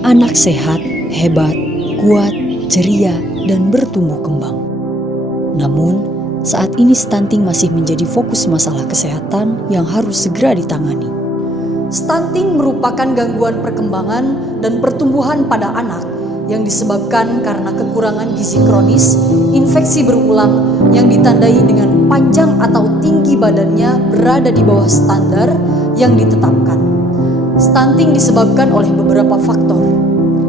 Anak sehat, hebat, kuat, ceria, dan bertumbuh kembang. Namun, saat ini stunting masih menjadi fokus masalah kesehatan yang harus segera ditangani. Stunting merupakan gangguan perkembangan dan pertumbuhan pada anak yang disebabkan karena kekurangan gizi kronis, infeksi berulang yang ditandai dengan panjang atau tinggi badannya berada di bawah standar yang ditetapkan. Stunting disebabkan oleh beberapa faktor,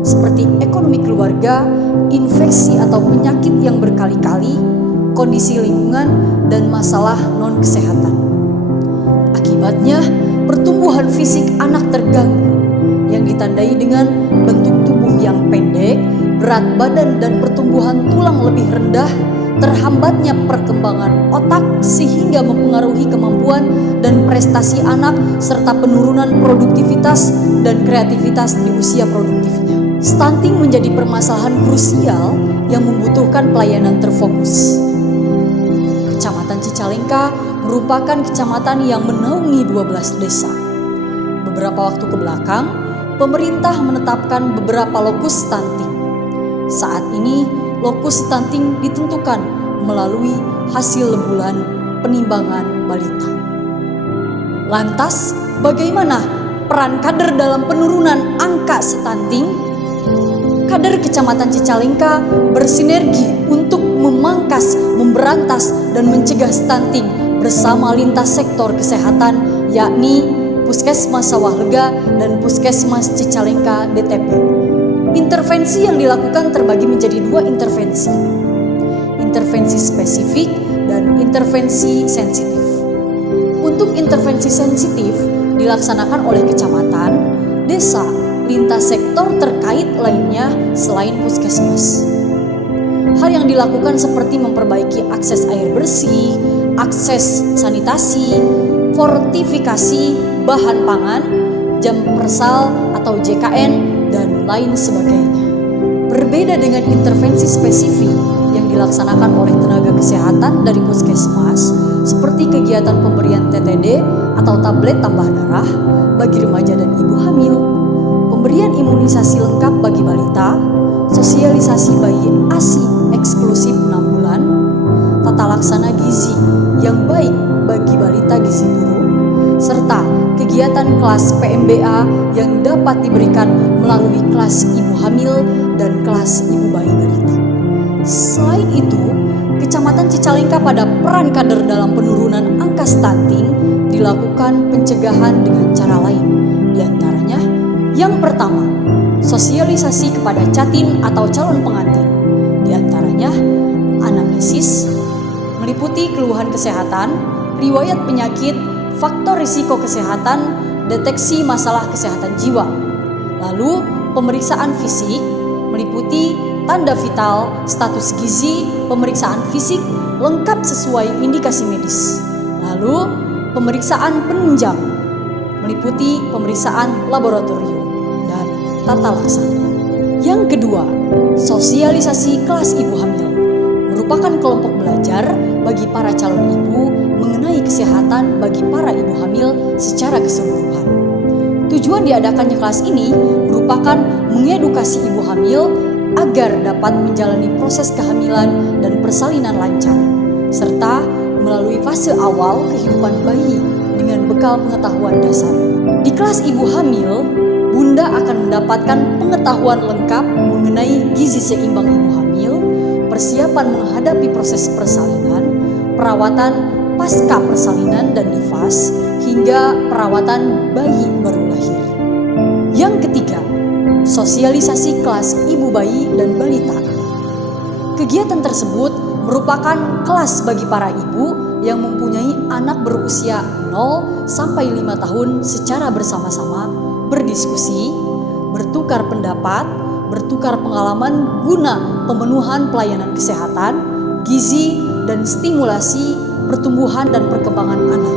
seperti ekonomi keluarga, infeksi atau penyakit yang berkali-kali, kondisi lingkungan, dan masalah non-kesehatan. Akibatnya, pertumbuhan fisik anak terganggu, yang ditandai dengan bentuk tubuh yang pendek, berat badan dan pertumbuhan tulang lebih rendah, terhambatnya perkembangan otak sehingga mempengaruhi kemampuan dan prestasi anak, serta penurunan produktivitas dan kreativitas di usia produktifnya. Stunting menjadi permasalahan krusial yang membutuhkan pelayanan terfokus. Kecamatan Cicalengka merupakan kecamatan yang menaungi 12 desa. Beberapa waktu kebelakang, pemerintah menetapkan beberapa lokus stunting. Saat ini, lokus stunting ditentukan melalui hasil bulan penimbangan balita. Lantas, bagaimana peran kader dalam penurunan angka stunting? Kader Kecamatan Cicalengka bersinergi untuk memangkas, memberantas, dan mencegah stunting bersama lintas sektor kesehatan, yakni Puskesmas Sawahlega dan Puskesmas Cicalengka DTP. Intervensi yang dilakukan terbagi menjadi dua intervensi. Intervensi spesifik dan intervensi sensitif. Untuk intervensi sensitif dilaksanakan oleh kecamatan, desa, lintas sektor terkait lainnya selain puskesmas. Hal yang dilakukan seperti memperbaiki akses air bersih, akses sanitasi, fortifikasi bahan pangan, jam persal atau JKN, dan lain sebagainya. Berbeda dengan intervensi spesifik yang dilaksanakan oleh tenaga kesehatan dari puskesmas, seperti kegiatan pemberian TTD atau tablet tambah darah bagi remaja dan ibu hamil, pemberian imunisasi lengkap bagi balita, sosialisasi bayi ASI eksklusif 6 bulan, tata laksana gizi yang baik bagi balita gizi buruk, serta kegiatan kelas PMBA yang dapat diberikan melalui kelas ibu hamil dan kelas ibu bayi balita. Selain itu, Kecamatan Cicalengka pada peran kader dalam penurunan angka stunting dilakukan pencegahan dengan cara lain. Di antaranya, yang pertama, sosialisasi kepada catin atau calon pengantin. Di antaranya, anamnesis, meliputi keluhan kesehatan, riwayat penyakit, faktor risiko kesehatan, deteksi masalah kesehatan jiwa. Lalu, pemeriksaan fisik meliputi tanda vital, status gizi, pemeriksaan fisik lengkap sesuai indikasi medis. Lalu, pemeriksaan penunjang meliputi pemeriksaan laboratorium dan tata laksana. Yang kedua, sosialisasi kelas ibu hamil merupakan kelompok belajar bagi para calon ibu mengenai kesehatan bagi para ibu hamil secara keseluruhan. Tujuan diadakannya kelas ini merupakan mengedukasi ibu hamil agar dapat menjalani proses kehamilan dan persalinan lancar, serta melalui fase awal kehidupan bayi dengan bekal pengetahuan dasar. Di kelas ibu hamil, Bunda akan mendapatkan pengetahuan lengkap mengenai gizi seimbang ibu hamil, persiapan menghadapi proses persalinan, perawatan pasca persalinan dan nifas, hingga perawatan bayi baru lahir. Yang ketiga, sosialisasi kelas ibu bayi dan balita. Kegiatan tersebut merupakan kelas bagi para ibu yang mempunyai anak berusia 0 sampai 5 tahun secara bersama-sama berdiskusi, bertukar pendapat, bertukar pengalaman guna pemenuhan pelayanan kesehatan, gizi, dan stimulasi pertumbuhan dan perkembangan anak.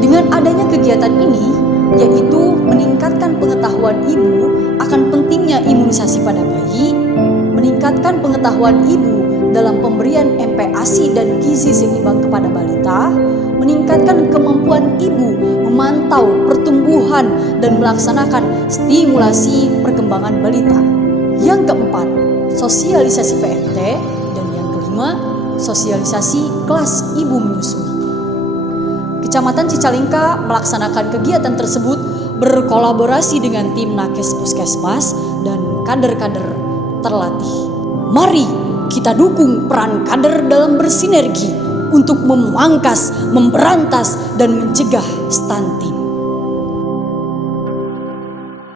Dengan adanya kegiatan ini, yaitu meningkatkan pengetahuan ibu akan pentingnya imunisasi pada bayi, meningkatkan pengetahuan ibu dalam pemberian MPASI dan gizi seimbang kepada balita, meningkatkan kemampuan ibu memantau pertumbuhan dan melaksanakan stimulasi perkembangan balita. Yang keempat, sosialisasi PMT, dan yang kelima, sosialisasi kelas ibu menyusui. Kecamatan Cicalengka melaksanakan kegiatan tersebut berkolaborasi dengan tim Nakes Puskesmas dan kader-kader terlatih. Mari kita dukung peran kader dalam bersinergi untuk memangkas, memberantas, dan mencegah stunting.